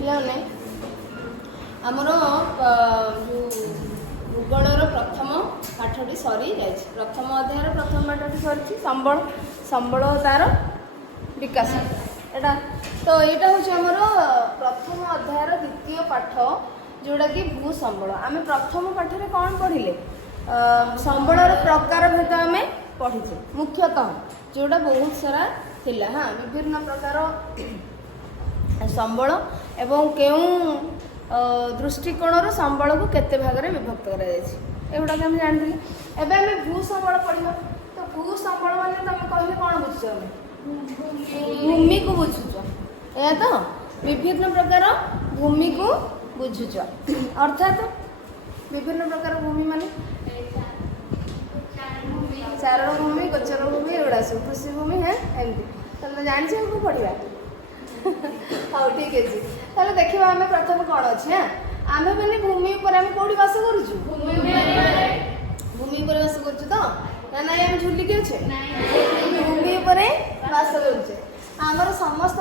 ପିଲାମାନେ ଆମର ଭୂଗୋଳର ପ୍ରଥମ ପାଠଟି ସରିଯାଇଛି। ପ୍ରଥମ ଅଧ୍ୟାୟର ପ୍ରଥମ ପାଠଟି ସରିଛି ସମ୍ବଳ ତାର ବିକାଶ। ଏଇଟା ତ ଏଇଟା ହେଉଛି ଆମର ପ୍ରଥମ ଅଧ୍ୟାୟର ଦ୍ୱିତୀୟ ପାଠ, ଯେଉଁଟାକି ଭୂସମ୍ବଳ। ଆମେ ପ୍ରଥମ ପାଠରେ କ'ଣ ପଢ଼ିଲେ? ସମ୍ବଳର ପ୍ରକାର ଭେଦ ଆମେ ପଢ଼ିଛେ ମୁଖ୍ୟତଃ, ଯେଉଁଟା ବହୁତ ସାରା ଥିଲା। ବିଭିନ୍ନ ପ୍ରକାର ସମ୍ବଳ ଏବଂ କେଉଁ ଦୃଷ୍ଟିକୋଣରୁ ସମ୍ବଳକୁ କେତେ ଭାଗରେ ବିଭକ୍ତ କରାଯାଇଛି, ଏଗୁଡ଼ାକ ଆମେ ଜାଣିଥିଲେ। ଏବେ ଆମେ ଭୂସମ୍ବଳ ପଢ଼ିବା। ତ ଭୂସମ୍ବଳ ମାନେ ତମେ କହିଲେ କ'ଣ ବୁଝୁଛ? ଆମେ ଭୂମିକୁ ବୁଝୁଛ, ଏହା ତ? ବିଭିନ୍ନ ପ୍ରକାର ଭୂମିକୁ ବୁଝୁଛ, ଅର୍ଥାତ୍ ବିଭିନ୍ନ ପ୍ରକାର ଭୂମି ମାନେ ଚାରଣ ଭୂମି, ଗୋଚର ଭୂମି, ଏଗୁଡ଼ା ସବୁ କୃଷିଭୂମି। ଏମିତି ତାହେଲେ ଜାଣିଛ ଆମକୁ ପଢ଼ିବା। ହଉ ଠିକ୍ ଅଛି, ତାହେଲେ ଦେଖିବା ଆମେ ପ୍ରଥମେ କ'ଣ ଅଛି। ଆମେ ମାନେ ଭୂମି ଉପରେ ଆମେ କୋଉଠି ବାସ କରୁଛୁ? ଭୂମି ଉପରେ ବାସ କରୁଛୁ ତ ନା ନାଇଁ? ଆମେ ଝୁଲିକି ଅଛେ? ଭୂମି ଉପରେ ବାସ କରୁଛେ। ଆମର ସମସ୍ତ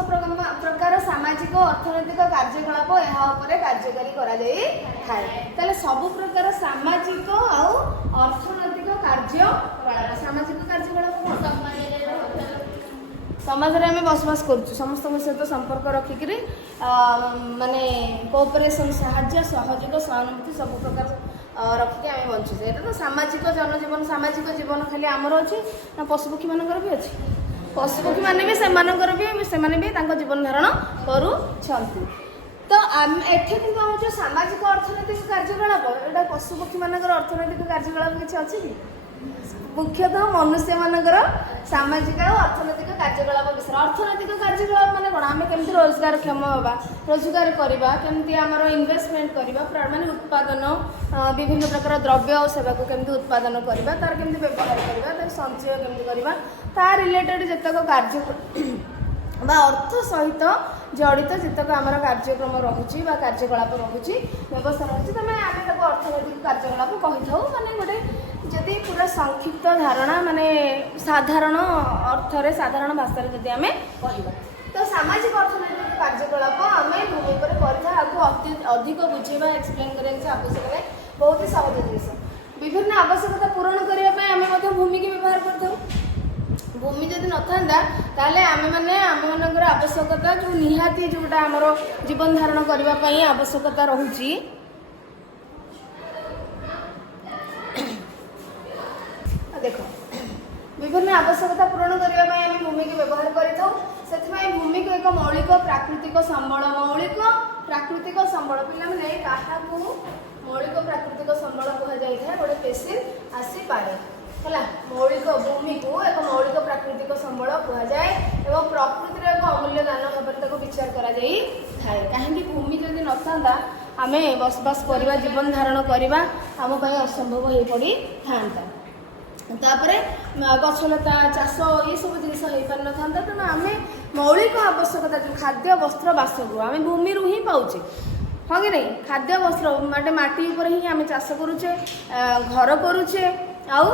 ପ୍ରକାର ସାମାଜିକ ଅର୍ଥନୈତିକ କାର୍ଯ୍ୟକଳାପ ଏହା ଉପରେ କାର୍ଯ୍ୟକାରୀ କରାଯାଇଥାଏ। ତାହେଲେ ସବୁ ପ୍ରକାର ସାମାଜିକ ଆଉ ଅର୍ଥନୈତିକ କାର୍ଯ୍ୟକଳାପ, ସାମାଜିକ କାର୍ଯ୍ୟକଳାପ କ'ଣ? ସମାଜରେ ଆମେ ବସବାସ କରୁଛୁ, ସମସ୍ତଙ୍କ ସହିତ ସମ୍ପର୍କ ରଖିକିରି ମାନେ କୋଅପରେସନ୍, ସାହାଯ୍ୟ, ସହଯୋଗ, ସହାନୁଭୂତି ସବୁ ପ୍ରକାର ରଖିକି ଆମେ ବଞ୍ଚୁଛେ। ଏଇଟା ତ ସାମାଜିକ ଜନଜୀବନ। ସାମାଜିକ ଜୀବନ ଖାଲି ଆମର ଅଛି ନା ପଶୁପକ୍ଷୀମାନଙ୍କର ବି ଅଛି? ପଶୁପକ୍ଷୀମାନେ ବି ସେମାନେ ବି ତାଙ୍କ ଜୀବନ ଧାରଣ କରୁଛନ୍ତି। ତ ଏଠି କିନ୍ତୁ ଆମର ଯେଉଁ ସାମାଜିକ ଅର୍ଥନୈତିକ କାର୍ଯ୍ୟକଳାପ, ଏଇଟା ପଶୁପକ୍ଷୀମାନଙ୍କର ଅର୍ଥନୈତିକ କାର୍ଯ୍ୟକଳାପ କିଛି ଅଛି କି? ମୁଖ୍ୟତଃ ମନୁଷ୍ୟମାନଙ୍କର ସାମାଜିକ ଆଉ ଅର୍ଥନୈତିକ କାର୍ଯ୍ୟକଳାପ ବିଷୟରେ। ଅର୍ଥନୈତିକ କାର୍ଯ୍ୟକଳାପ ମାନେ କ'ଣ? ଆମେ କେମିତି ରୋଜଗାରକ୍ଷମ ହେବା, ରୋଜଗାର କରିବା, କେମିତି ଆମର ଇନଭେଷ୍ଟମେଣ୍ଟ କରିବା, ମାନେ ଉତ୍ପାଦନ, ବିଭିନ୍ନ ପ୍ରକାର ଦ୍ରବ୍ୟ ଆଉ ସେବାକୁ କେମିତି ଉତ୍ପାଦନ କରିବା, ତାର କେମିତି ବ୍ୟବହାର କରିବା, ତାର ସଞ୍ଚୟ କେମିତି କରିବା, ତା ରିଲେଟେଡ୍ ଯେତେକ କାର୍ଯ୍ୟ ବା ଅର୍ଥ ସହିତ ଜଡ଼ିତ ଯେତେକ ଆମର କାର୍ଯ୍ୟକ୍ରମ ରହୁଛି ବା କାର୍ଯ୍ୟକଳାପ ରହୁଛି, ବ୍ୟବସ୍ଥା ରହୁଛି, ଆମେ ତାକୁ ଅର୍ଥନୈତିକ କାର୍ଯ୍ୟକଳାପ କହିଥାଉ। ମାନେ ଗୋଟେ ଯଦି ପୁରା ସଂକ୍ଷିପ୍ତ ଧାରଣା, ମାନେ ସାଧାରଣ ଅର୍ଥରେ, ସାଧାରଣ ଭାଷାରେ ଯଦି ଆମେ କହିବା, ତ ସାମାଜିକ ଅର୍ଥନୈତିକ କାର୍ଯ୍ୟକଳାପ ଆମେ ଭୂମି ଉପରେ କରିଥାଉ। ଆକୁ ଅଧିକ ବୁଝେଇବା, ଏକ୍ସପ୍ଲେନ୍ କରିବା କିଛି ଆବଶ୍ୟକ ନାହିଁ, ବହୁତ ସହଜ ଜିନିଷ। ବିଭିନ୍ନ ଆବଶ୍ୟକତା ପୂରଣ କରିବା ପାଇଁ ଆମେ ମଧ୍ୟ ଭୂମିକି ବ୍ୟବହାର କରିଥାଉ। ଭୂମି ଯଦି ନଥାନ୍ତା ତାହେଲେ ଆମେମାନେ ଆମମାନଙ୍କର ଆବଶ୍ୟକତା ଯେଉଁ ନିହାତି ଯେଉଁଟା ଆମର ଜୀବନ ଧାରଣ କରିବା ପାଇଁ ଆବଶ୍ୟକତା ରହୁଛି, ଦେଖ ବିଭିନ୍ନ ଆବଶ୍ୟକତା ପୂରଣ କରିବା ପାଇଁ ଆମେ ଭୂମିକୁ ବ୍ୟବହାର କରିଥାଉ। ସେଥିପାଇଁ ଭୂମିକୁ ଏକ ମୌଳିକ ପ୍ରାକୃତିକ ସମ୍ବଳ, ମୌଳିକ ପ୍ରାକୃତିକ ସମ୍ବଳ। ପିଲାମାନେ କାହାକୁ ମୌଳିକ ପ୍ରାକୃତିକ ସମ୍ବଳ କୁହାଯାଇଥାଏ? ଗୋଟେ କ୍ୱେଶ୍ଚିନ୍ ଆସିପାରେ ହେଲା। ଭୂମିକୁ ଏକ ମୌଳିକ ପ୍ରାକୃତିକ ସମ୍ବଳ କୁହାଯାଏ ଏବଂ ପ୍ରକୃତିର ଏକ ଅମୂଲ୍ୟ ଦାନ ଭାବରେ ତାକୁ ବିଚାର କରାଯାଇଥାଏ। କାହିଁକି? ଭୂମି ଯଦି ନଥାନ୍ତା ଆମେ ବସବାସ କରିବା, ଜୀବନ ଧାରଣ କରିବା ଆମ ପାଇଁ ଅସମ୍ଭବ ହୋଇପଡ଼ିଥାନ୍ତା। ତାପରେ ଗଛଲତା, ଚାଷ, ଏସବୁ ଜିନିଷ ହେଇପାରିନଥାନ୍ତା। ତେଣୁ ଆମେ ମୌଳିକ ଆବଶ୍ୟକତା ଯେଉଁ ଖାଦ୍ୟ, ବସ୍ତ୍ର, ବାସଗୃହ ଆମେ ଭୂମିରୁ ହିଁ ପାଉଛେ, ହଁ କି ନାହିଁ? ଖାଦ୍ୟ, ବସ୍ତ୍ର, ମାଟି ଉପରେ ହିଁ ଆମେ ଚାଷ କରୁଛେ, ଘର କରୁଛେ, ଆଉ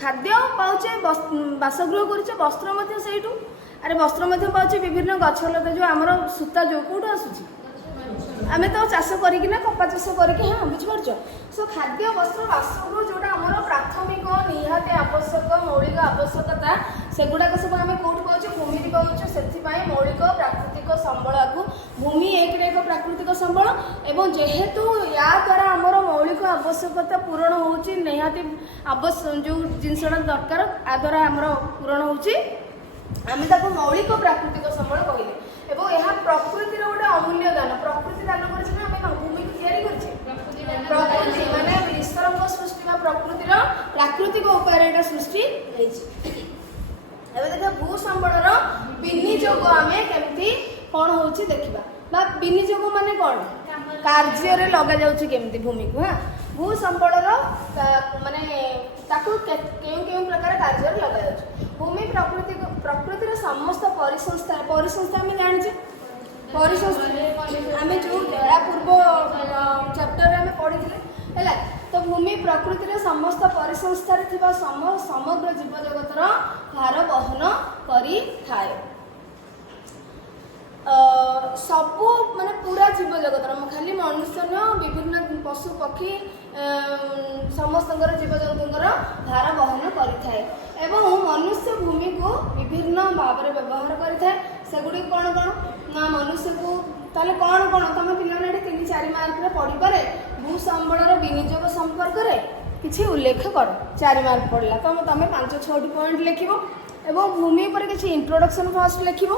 ଖାଦ୍ୟ ପାଉଛେ, ବାସଗୃହ କରୁଛେ, ବସ୍ତ୍ର ମଧ୍ୟ ସେଇଠୁ। ଆରେ ବସ୍ତ୍ର ମଧ୍ୟ ପାଉଛେ ବିଭିନ୍ନ ଗଛଲତା, ଯେଉଁ ଆମର ସୂତା ଯେଉଁ କେଉଁଠୁ ଆସୁଛି? ଆମେ ତ ଚାଷ କରିକିନା, କପା ଚାଷ କରିକି, ବୁଝିପାରୁଛ? ସୋ ଖାଦ୍ୟ, ବସ୍ତ୍ର, ବାସଗୃହ ଯେଉଁଟା ଆମର ପ୍ରାଥମିକ ନିହାତି ଆବଶ୍ୟକ ମୌଳିକ ଆବଶ୍ୟକତା, ସେଗୁଡ଼ାକ ସବୁ ଆମେ କେଉଁଠି ପାଉଛୁ? ଭୂମିରେ ପାଉଛୁ। ସେଥିପାଇଁ ମୌଳିକ ପ୍ରାକୃତିକ ସମ୍ବଳକୁ ଭୂମି ଏକରେ ଏକ ପ୍ରାକୃତିକ ସମ୍ବଳ ଏବଂ ଯେହେତୁ ୟା ଦ୍ୱାରା ଆମର ମୌଳିକ ଆବଶ୍ୟକତା ପୂରଣ ହେଉଛି, ନିହାତି ଯେଉଁ ଜିନିଷଟା ଦରକାର ଆ ଦ୍ୱାରା ଆମର ପୂରଣ ହେଉଛି, ଆମେ ତାକୁ ମୌଳିକ ପ୍ରାକୃତିକ ସମ୍ବଳ କହିଲେ। ଏବଂ ଏହା ପ୍ରକୃତିର ଗୋଟେ ଅମୂଲ୍ୟ ଦାନ। ପ୍ରକୃତି ଦାନ କରିছে ନା? ଆମେ ଭୂମିକୁ ତିଆରି କରିଛେ। ପ୍ରକୃତି ମାନେ ଈଶ୍ୱରଙ୍କ ସୃଷ୍ଟି ବା ପ୍ରକୃତିର ପ୍ରାକୃତିକ ଉପାୟରେ ଏଇଟା ସୃଷ୍ଟି ହେଇଛି। ଏବେ ଦେଖିବା ଭୂସମ୍ବଳର ବିନିଯୋଗ ଆମେ କେମିତି କ'ଣ ହେଉଛି ଦେଖିବା। ବା ବିନିଯୋଗ ମାନେ କ'ଣ? କାର୍ଯ୍ୟରେ ଲଗାଯାଉଛି କେମିତି ଭୂମିକୁ। ଭୂସମ୍ବଳର ମାନେ ତାକୁ କେଉଁ କେଉଁ ପ୍ରକାର କାର୍ଯ୍ୟରେ ଲଗାଯାଉଛି। ଭୂମି ପ୍ରକୃତିର ସମସ୍ତ ପରିସଂସ୍ଥା ଆମେ ଜାଣିଛେ। ପରିସଂସ୍ଥା ଆମେ ଯେଉଁ ଏହା ପୂର୍ବ ଚାପ୍ଟରରେ ଆମେ ପଢ଼ିଥିଲେ ହେଲା। ତ ଭୂମି ପ୍ରକୃତିର ସମସ୍ତ ପରିସଂସ୍ଥାରେ ଥିବା ସମଗ୍ର ଜୀବଜଗତର ଭାର ବହନ କରିଥାଏ। ସବୁ ମାନେ ପୁରା ଜୀବ ଜଗତର ଖାଲି ମନୁଷ୍ୟ ନୁହଁ ବିଭିନ୍ନ ପଶୁ ପକ୍ଷୀ ସମସ୍ତଙ୍କର ଜୀବଜନ୍ତୁଙ୍କର ଧାରା ବହନ କରିଥାଏ ଏବଂ ମନୁଷ୍ୟ ଭୂମିକୁ ବିଭିନ୍ନ ଭାବରେ ବ୍ୟବହାର କରିଥାଏ। ସେଗୁଡ଼ିକ କ'ଣ କ'ଣ ନା ମନୁଷ୍ୟକୁ ତାହେଲେ କ'ଣ କ'ଣ ତମେ ପିଲାମାନେ ଏଠି 3-4 ମାର୍କରେ ପଢ଼ିପାରେ ଭୂ ସମ୍ବଳର ବିନିଯୋଗ ସମ୍ପର୍କରେ କିଛି ଉଲ୍ଲେଖ କର। 4 ମାର୍କ ପଡ଼ିଲା ତମେ 5-6ଟି ପଏଣ୍ଟ ଲେଖିବ ଏବଂ ଭୂମି ଉପରେ କିଛି ଇଣ୍ଟ୍ରୋଡକ୍ସନ୍ ଫାର୍ଷ୍ଟ ଲେଖିବ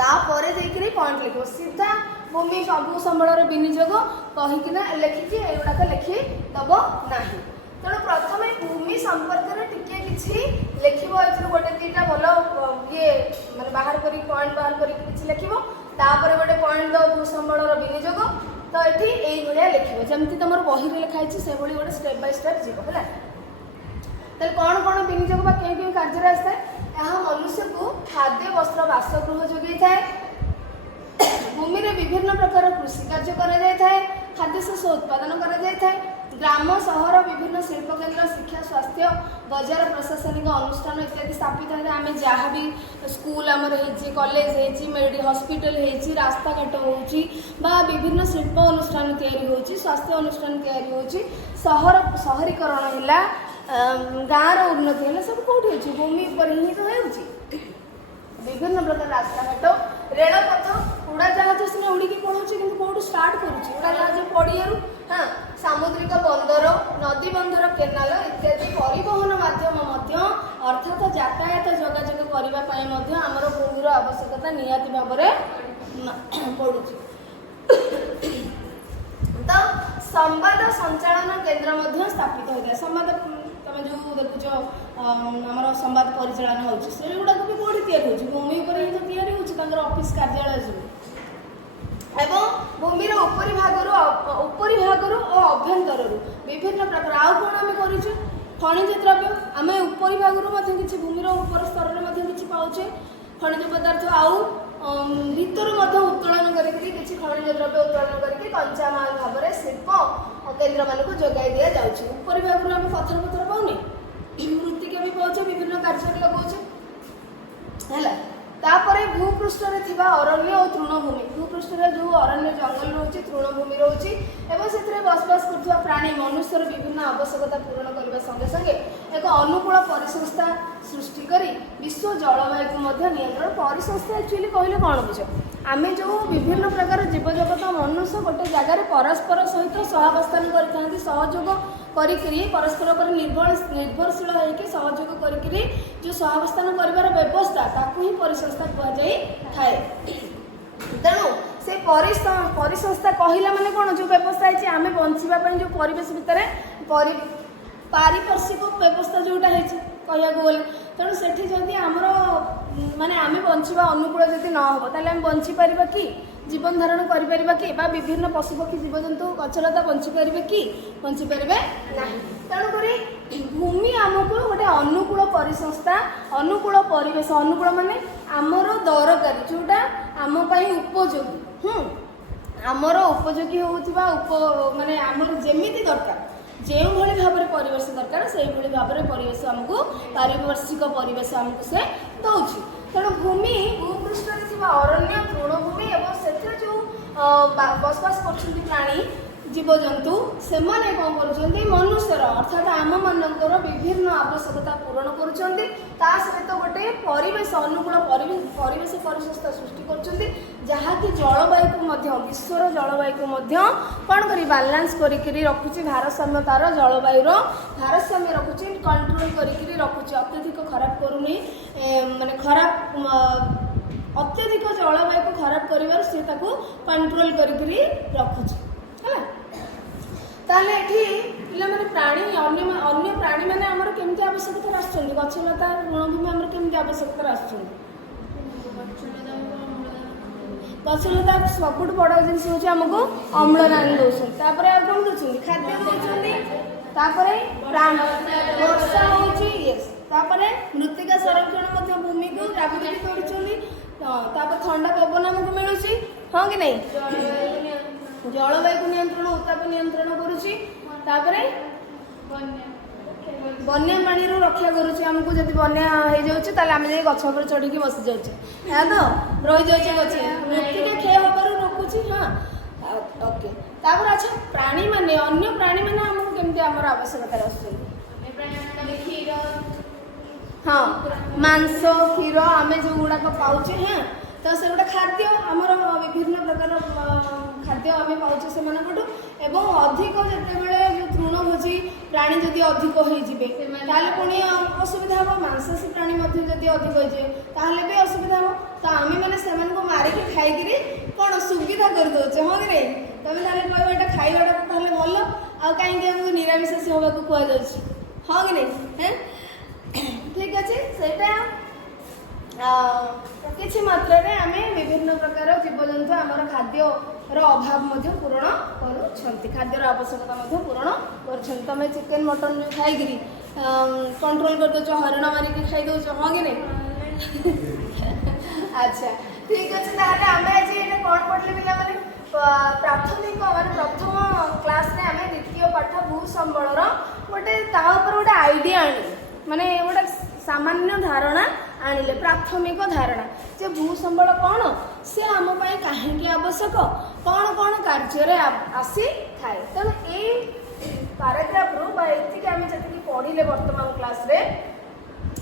ତାପରେ ଦେଇକିରି ପଏଣ୍ଟ ଲେଖିବ। ସିଧା ଭୂମି ଭୂ ସମ୍ବଳର ବିନିଯୋଗ କହିକିନା ଲେଖିକି ଏଗୁଡ଼ାକ ଲେଖି ଦେବ ନାହିଁ। ତେଣୁ ପ୍ରଥମେ ଭୂମି ସମ୍ପର୍କରେ ଟିକେ କିଛି ଲେଖିବ। ଏଥିରୁ ଗୋଟେ ଦୁଇଟା ଭଲ ଇଏ ମାନେ ବାହାର କରି ପଏଣ୍ଟ ବାହାର କରିକି କିଛି ଲେଖିବ ତାପରେ ଗୋଟେ ପଏଣ୍ଟ ଦେବ ଭୂ ସମ୍ବଳର ବିନିଯୋଗ। ତ ଏଠି ଏଇଭଳିଆ ଲେଖିବ ଯେମିତି ତମର ବହିରେ ଲେଖା ହେଇଛି ସେଭଳି ଗୋଟେ ଷ୍ଟେପ୍ ବାଇ ଷ୍ଟେପ୍ ଯିବ ହେଲା। ତାହେଲେ କ'ଣ କ'ଣ ବିନିଯୋଗ ବା କେଉଁ କେଉଁ କାର୍ଯ୍ୟରେ ଆସିଥାଏ? ଏହା ମନୁଷ୍ୟକୁ ଖାଦ୍ୟ ବସ୍ତ୍ର ବାସଗୃହ ଯୋଗାଇଥାଏ। ଭୂମିରେ ବିଭିନ୍ନ ପ୍ରକାର କୃଷି କାର୍ଯ୍ୟ କରାଯାଇଥାଏ। ଖାଦ୍ୟଶସ୍ୟ ଉତ୍ପାଦନ କରାଯାଇଥାଏ। ଗ୍ରାମ ସହର ବିଭିନ୍ନ ଶିଳ୍ପକେନ୍ଦ୍ର ଶିକ୍ଷା ସ୍ୱାସ୍ଥ୍ୟ ବଜାର ପ୍ରଶାସନିକ ଅନୁଷ୍ଠାନ ଇତ୍ୟାଦି ସ୍ଥାପିତ ହୋଇଥାଏ। ଆମେ ଯାହା ବି ସ୍କୁଲ ଆମର ହେଇଛି କଲେଜ ହେଇଛି ହସ୍ପିଟାଲ ହେଇଛି ରାସ୍ତାଘାଟ ହେଉଛି ବା ବିଭିନ୍ନ ଶିଳ୍ପ ଅନୁଷ୍ଠାନ ତିଆରି ହେଉଛି ସ୍ୱାସ୍ଥ୍ୟ ଅନୁଷ୍ଠାନ ତିଆରି ହେଉଛି ସହରୀକରଣ ହେଲା ଗାଁର ଉନ୍ନତି ହେଲା ସବୁ କେଉଁଠି ହେଉଛି ଭୂମି ଉପରେ ହିଁ ତ ହେଉଛି। ବିଭିନ୍ନ ପ୍ରକାର ରାସ୍ତାଘାଟ ରେଳପଥ ଉଡ଼ାଜାହାଜ ସିନା ଉଡ଼ିକି ପଳାଉଛି କିନ୍ତୁ କେଉଁଠୁ ଷ୍ଟାର୍ଟ କରୁଛି ଉଡ଼ାଜାହାଜ ପଡ଼ିଆରୁ ସାମୁଦ୍ରିକ ବନ୍ଦର ନଦୀ ବନ୍ଦର କେନାଲ ଇତ୍ୟାଦି ପରିବହନ ମାଧ୍ୟମ ମଧ୍ୟ ଅର୍ଥାତ୍ ଯାତାୟାତ ଯୋଗାଯୋଗ କରିବା ପାଇଁ ମଧ୍ୟ ଆମର ଭୂମିର ଆବଶ୍ୟକତା ନିହାତି ଭାବରେ ପଡ଼ୁଛି। ତ ସମ୍ବାଦ ସଞ୍ଚାଳନ କେନ୍ଦ୍ର ମଧ୍ୟ ସ୍ଥାପିତ ହୋଇଥାଏ। ସମ୍ବାଦ ତମେ ଯେଉଁ ଦେଖୁଛ ଆମର ସମ୍ବାଦ ପରିଚାଳନା ହେଉଛି ସେଗୁଡ଼ାକ ବି କେଉଁଠି ତିଆରି ହେଉଛି ଭୂମି ଉପରେ ହିଁ ତ ତିଆରି ହେଉଛି ତାଙ୍କର ଅଫିସ କାର୍ଯ୍ୟାଳୟ ସବୁ। ଏବଂ ଭୂମିର ଉପରି ଭାଗରୁ ଓ ଅଭ୍ୟନ୍ତରରୁ ବିଭିନ୍ନ ପ୍ରକାର ଆଉ କ'ଣ ଆମେ କରୁଛୁ ଖଣିଜ ଦ୍ରବ୍ୟ ଆମେ ଉପରି ଭାଗରୁ ମଧ୍ୟ କିଛି ଭୂମିର ଉପର ସ୍ତରରେ ମଧ୍ୟ କିଛି ପାଉଛେ ଖଣିଜ ପଦାର୍ଥ ଆଉ ଭିତରୁ ମଧ୍ୟ ଉତ୍ତୋଳନ କରିକି କିଛି ଖଣିଜ ଦ୍ରବ୍ୟ ଉତ୍ତୋଳନ କରିକି କଞ୍ଚାମାଲ ଭାବରେ ଶିଳ୍ପ କେନ୍ଦ୍ରମାନଙ୍କୁ ଯୋଗାଇ ଦିଆଯାଉଛି। ଉପରି ଭାଗରୁ ଆମେ ପଥର ପାଉନେ ମୃତ୍ତିକା ବି ପାଉଛେ ବିଭିନ୍ନ କାର୍ଯ୍ୟରେ ଲଗାଉଛେ ହେଲା। ତାପରେ ଭୂପୃଷ୍ଠରେ ଥିବା ଅରଣ୍ୟ ଓ ତୃଣଭୂମି ଭୂପୃଷ୍ଠରେ ଯେଉଁ ଅରଣ୍ୟ ଜଙ୍ଗଲ ରହୁଛି ତୃଣଭୂମି ରହୁଛି ଏବଂ ସେଥିରେ ବସବାସ କରୁଥିବା ପ୍ରାଣୀ ମନୁଷ୍ୟର ବିଭିନ୍ନ ଆବଶ୍ୟକତା ପୂରଣ କରିବା ସଙ୍ଗେ ସଙ୍ଗେ ଏକ ଅନୁକୂଳ ପରିସଂସ୍ଥା ସୃଷ୍ଟି କରି ବିଶ୍ୱ ଜଳବାୟୁକୁ ମଧ୍ୟ ନିୟନ୍ତ୍ରଣ ପରିସଂସ୍ଥା ଆକ୍ଚୁଆଲି କହିଲେ କ'ଣ ବୁଝ ଆମେ ଯେଉଁ ବିଭିନ୍ନ ପ୍ରକାର ଜୀବଜଗତ ମନୁଷ୍ୟ ଗୋଟେ ଜାଗାରେ ପରସ୍ପର ସହିତ ସହାବସ୍ଥାନ କରିଥାନ୍ତି ସହଯୋଗ କରିକିରି ପରସ୍ପର ଉପରେ ନିର୍ଭରଶୀଳ ହେଇକି ସହଯୋଗ କରିକିରି ଯେଉଁ ସହାବସ୍ଥାନ କରିବାର ବ୍ୟବସ୍ଥା ତାକୁ ହିଁ ପରିସଂସ୍ଥା କୁହାଯାଇଥାଏ। ତେଣୁ ସେ ପରିସଂସ୍ଥା କହିଲା ମାନେ କ'ଣ ଯେଉଁ ବ୍ୟବସ୍ଥା ହେଇଛି ଆମେ ବଞ୍ଚିବା ପାଇଁ ଯେଉଁ ପରିବେଶ ଭିତରେ ପାରିପାର୍ଶ୍ୱିକ ବ୍ୟବସ୍ଥା ଯେଉଁଟା ହେଇଛି କହିବାକୁ ଗଲେ ତେଣୁ ସେଠି ଯଦି ଆମର ମାନେ ଆମେ ବଞ୍ଚିବା ଅନୁକୂଳ ଯଦି ନ ହେବ ତାହେଲେ ଆମେ ବଞ୍ଚିପାରିବା କି ଜୀବନ ଧାରଣ କରିପାରିବା କି ବା ବିଭିନ୍ନ ପଶୁପକ୍ଷୀ ଜୀବଜନ୍ତୁ ଗଛଲତା ବଞ୍ଚିପାରିବେ କି ବଞ୍ଚିପାରିବେ ନାହିଁ। ତେଣୁକରି ଭୂମି ଆମକୁ ଗୋଟେ ଅନୁକୂଳ ପରିସଂସ୍ଥା ଅନୁକୂଳ ପରିବେଶ ଅନୁକୂଳ ମାନେ ଆମର ଦରକାରୀ ଯେଉଁଟା ଆମ ପାଇଁ ଉପଯୋଗୀ ଆମର ଉପଯୋଗୀ ହେଉଥିବା ମାନେ ଆମର ଯେମିତି ଦରକାର ଯେଉଁଭଳି ଭାବରେ ପରିବେଶ ଦରକାର ସେଇଭଳି ଭାବରେ ପରିବେଶ ଆମକୁ ପାରିପାର୍ଶ୍ୱିକ ପରିବେଶ ଆମକୁ ସେ ଦେଉଛି। ତେଣୁ ଭୂମି ଭୂପୃଷ୍ଠରେ ଥିବା ଅରଣ୍ୟ ତୃଣଭୂମି ଏବଂ ସେଥିରେ ଯେଉଁ ବସବାସ କରୁଛନ୍ତି ପ୍ରାଣୀ ଜୀବଜନ୍ତୁ ସେମାନେ କ'ଣ କରୁଛନ୍ତି ମନୁଷ୍ୟର ଅର୍ଥାତ୍ ଆମମାନଙ୍କର ବିଭିନ୍ନ ଆବଶ୍ୟକତା ପୂରଣ କରୁଛନ୍ତି ତା ସହିତ ଗୋଟେ ପରିବେଶ ଅନୁକୂଳ ପରିବେଶ ପରିସଂସ୍ଥା ସୃଷ୍ଟି କରୁଛନ୍ତି ଯାହାକି ଜଳବାୟୁକୁ ମଧ୍ୟ ବିଶ୍ୱର ଜଳବାୟୁକୁ ମଧ୍ୟ କ'ଣ କରି ବାଲାନ୍ସ କରିକିରି ରଖୁଛି ଭାରସାମ୍ୟ ତାର ଜଳବାୟୁର ଭାରସାମ୍ୟ ରଖୁଛି କଣ୍ଟ୍ରୋଲ କରିକିରି ରଖୁଛି ଅତ୍ୟଧିକ ଖରାପ କରୁନି ମାନେ ଖରାପ ଅତ୍ୟଧିକ ଜଳବାୟୁକୁ ଖରାପ କରିବାରୁ ସେ ତାକୁ କଣ୍ଟ୍ରୋଲ କରିକିରି ରଖୁଛି ହେଲା। ତାହେଲେ ଏଠି ପିଲାମାନେ ପ୍ରାଣୀ ଅନ୍ୟ ପ୍ରାଣୀମାନେ ଆମର କେମିତି ଆବଶ୍ୟକତାରେ ଆସୁଛନ୍ତି ଗଛଲତା ତୃଣଭୂମି ଆମର କେମିତି ଆବଶ୍ୟକତାରେ ଆସୁଛନ୍ତି ଗଛଲତା ସବୁଠୁ ବଡ଼ ଜିନିଷ ହେଉଛି ଆମକୁ ଅମ୍ଳଜାନ ଦେଉଛନ୍ତି ତାପରେ ଆଉ କ'ଣ ଦେଉଛନ୍ତି ଖାଦ୍ୟ ଦେଉଛନ୍ତି ତାପରେ ବର୍ଷା ହେଉଛି ତାପରେ ମୃତ୍ତିକା ସଂରକ୍ଷଣ ମଧ୍ୟ ଭୂମିକୁ ଜାବୁଡ଼ିକି ଧରୁଛନ୍ତି ତାପରେ ଥଣ୍ଡା ପବନ ଆମକୁ ମିଳୁଛି ହଁ କି ନାହିଁ ଜଳବାୟୁକୁ ନିୟନ୍ତ୍ରଣ ଉତ୍ତାପ ନିୟନ୍ତ୍ରଣ କରୁଛି ତାପରେ ବନ୍ୟା ପାଣିରୁ ରକ୍ଷା କରୁଛି ଆମକୁ ଯଦି ବନ୍ୟା ହେଇଯାଉଛି ତାହେଲେ ଆମେ ଯାଇ ଗଛ ଉପରେ ଚଢ଼ିକି ବସି ଯାଉଛେ ଏହା ତ ରହିଯାଉଛି ଗଛ ମୃତ୍ତିକା हाँ ओके तापर अच्छा प्राणी माने अन्य प्राणी माने हमको केमती हमर आवश्यकता आछन क्षीर हाँ मांस क्षीर आमे जो गुड़ाक पाउचे हाँ तो से गोटे खाद्य आमर विभिन्न प्रकार खाद्य आम पाचे से एवं अधिक जितेबले जो तृणभोजी प्राणी जदि अधिक होते पुणी असुविधा हम मांसाशी प्राणी जदि अधिक होते भी असुविधा हम तो आम मैंने से मारिक खाई कौन सुविधा करदे हाँ कि नहीं तुम कह ये खावाटा तो भल आई आमको निरामिषाशी होगा कहुच्छे हाँ कि नहीं ठीक अच्छे से किसी मात्रा रे आमे विभिन्न प्रकार जीवजंतु आमर खाद्य अभाव पूरण कर खाद्यर आवश्यकता पूरण कर तुम चिकेन मटन खाई कंट्रोल कर दो हरण मारिक खाई दौ हाँ कि नहीं अच्छा ठीक अच्छे ताहले आमे आज ये कौन पढ़ले पिला माने प्राथमिक माने प्रथम क्लास रे आमे द्वितीय पाठ भूसंबलर गोटे गोटे आईडिया आनी माने गोटे सामान्य धारणा आनिले प्राथमिक धारणा जे भूसंबल कौन से आम कहीं आवश्यक कौन कौन कार्य आसी थाए तेणु ये पाराग्राफ रू आम जी पढ़ले वर्तमान क्लास रे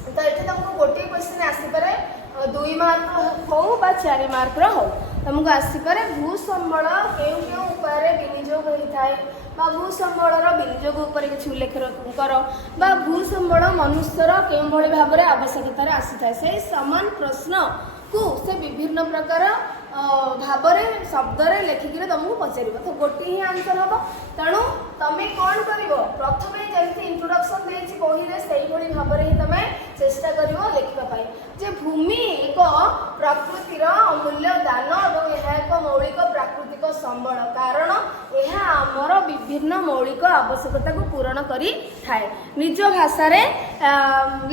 तो ये तुमको गोटे क्वेश्चन आसपे 2 मार्क हो 4 मार्क हो तुमको आसपे भूसंबल केउ केउ उपाय विनियोग होता है भूसंबलर विनियोग उपर किसी उल्लेख कर भूसंबल मनुष्यर के भाव में आवश्यकता आसी था से समान प्रश्न को से विभिन्न प्रकार भाव शब्द लेखिक तुमको पचार तो गोटे ही आंसर हम तेणु तुम्हें कौन कर प्रथम जमी इंट्रोडक्शन देती बही से भाव में ही तुम चेष्टा कर लिखापी जे भूमि एक प्रकृतिर अमूल्य दान और यह एक मौलिक प्राकृतिक संबल कारण यह आमर विभिन्न मौलिक आवश्यकता को पूरण करी थाए निज भाषा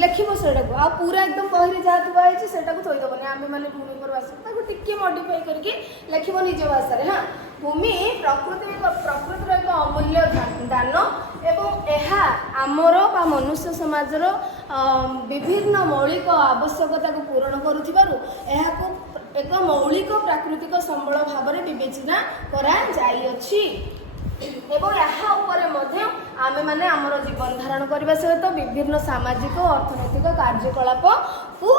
लिखो से पूरा एकदम बही जहाँ थुआई से थोदेवनी आम मैंने भूमि पर आवश्यकता टी मॉडिफाई करके लिखो निज भाषा हाँ भूमि प्रकृतिर एक अमूल्य दान एवं यह आमर बा मनुष्य समाजर विभिन्न मौलिक आवश्यकता को पूरण करुथिबारु एहाको एक मौलिक प्राकृतिक संबल भाव में विवेचना करा जाइअछि एवं यहाँ आम मैंने आमर जीवन धारण करने सहित विभिन्न सामाजिक और अर्थनैतिक कार्यकलाप को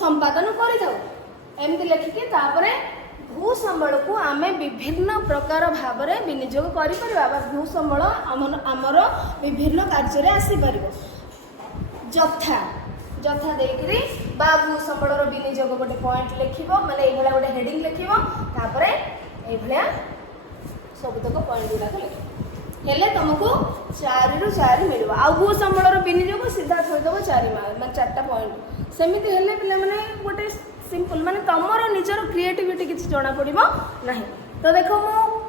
संपादन करमती लिखिकी भूसंबल को आम विभिन्न प्रकार भाव में विनियोग कर भूसंबल आमर विभिन्न कार्य आसीपर जथा जथा देकरी बा भूसंबलर विनियोग गोटे पॉइंट लिख माने ये गोटे हेडिंग लिख ये सबुतक पॉइंट गुड़ाक लिख हेले तुमको 4 ରୁ 4 मिल आ भूसंबलर विनियोग सीधा थोदेव 4 मार्क मैं 4टा पॉइंट सेमती हेले पिला माने गोटे सिंपल माने तुमर निजर क्रिएटिविटी किसी जना पड़ो ना तो देख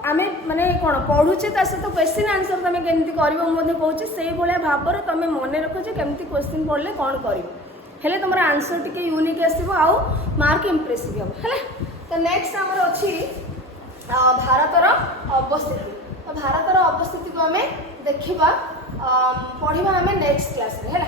आम माने कौन पढ़ुचे सहित क्वेश्चन आंसर तुम केमती कर कहूँ से भाव में तुम मन रख केमती क्वेश्चन पढ़ले कौन कर तुम आंसर टी यूनिक आसो आउ मार्क इम्प्रेसिव हम है तो नेक्स्ट आमर अच्छी भारतर अवस्थिति तो भारतर अवस्थिति को आम देखा पढ़ा आम नेक्स्ट क्लास है।